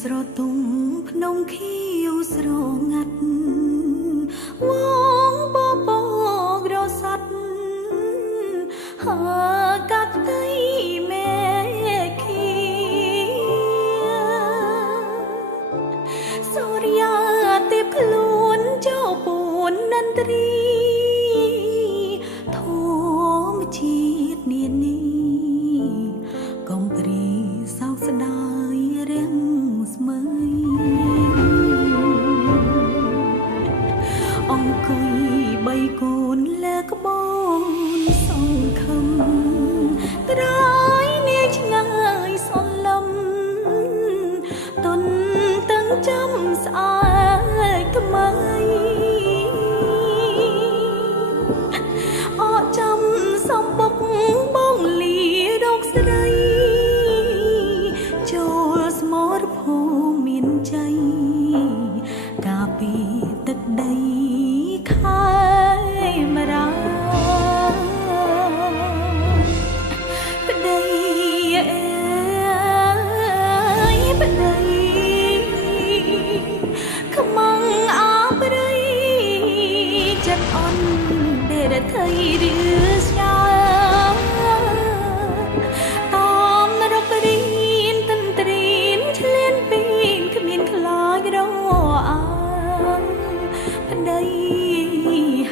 ស្រទុំភ្នំខៀវស្រងាត់វងបបក្រសាត់ហើកាត់ដីមេឃីសូរិយាទេពខ្លួនចោពួននន្ត្រីធម្មជាតិនានីកំព្រីសោកស្ដាយរាំងស្មើអង្គុយបីកូនលើក្បូនសង្ឃឹមត្រើយនាឆ្ងាយសន្លឹមទុនទាំងចាំស្អែកថ្មីអកចាំសំបុកបងលីរកស្រីចូលស្មរភូមិមានជ័យកាពីទឹកដីខែមរាប្តីអើយប្តីខ្មាំងអប្រិយចិត្តអន់ដែលរថីឬស្យាតាមរករៀនតន្ត្រីឆ្លៀនពីនគ្មានខ្លាចរអាប្តី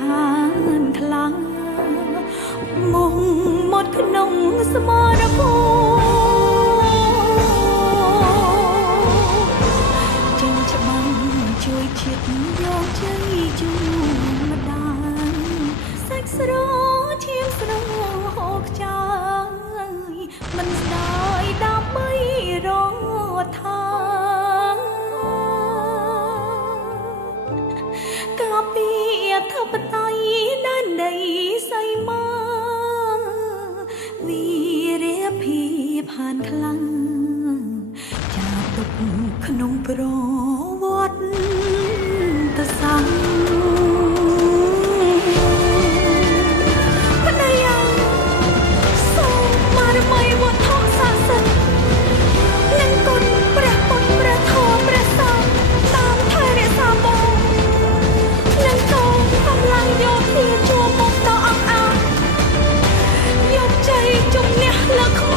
ហានខ្លាំងមុងមកក្នុងស្មរភូមិចេញច្បាំងជួយជាតិយកជ័យជូនម្ដាយសាច់ស្រឈាមស្រហូរខ្ចាយមិនស្ដាយដើម្បីរថាកាពីអធិបតេយ្យដែនដីសីមាវីរភាពហានខ្លាំងចាទុកក្នុងប្រវត្តិសាស្ត្រប្តីសូមបារមីវត្ថុស័ក្តិសិទ្ធិនឹងគុណព្រះពុទ្ធព្រះធម៌ព្រះសង្ឃតាមថែរក្សាបងនឹងកងកម្លាំងយោធាជួរមុខដល់អង្គអាយកជ័យជំនះលើខ្ម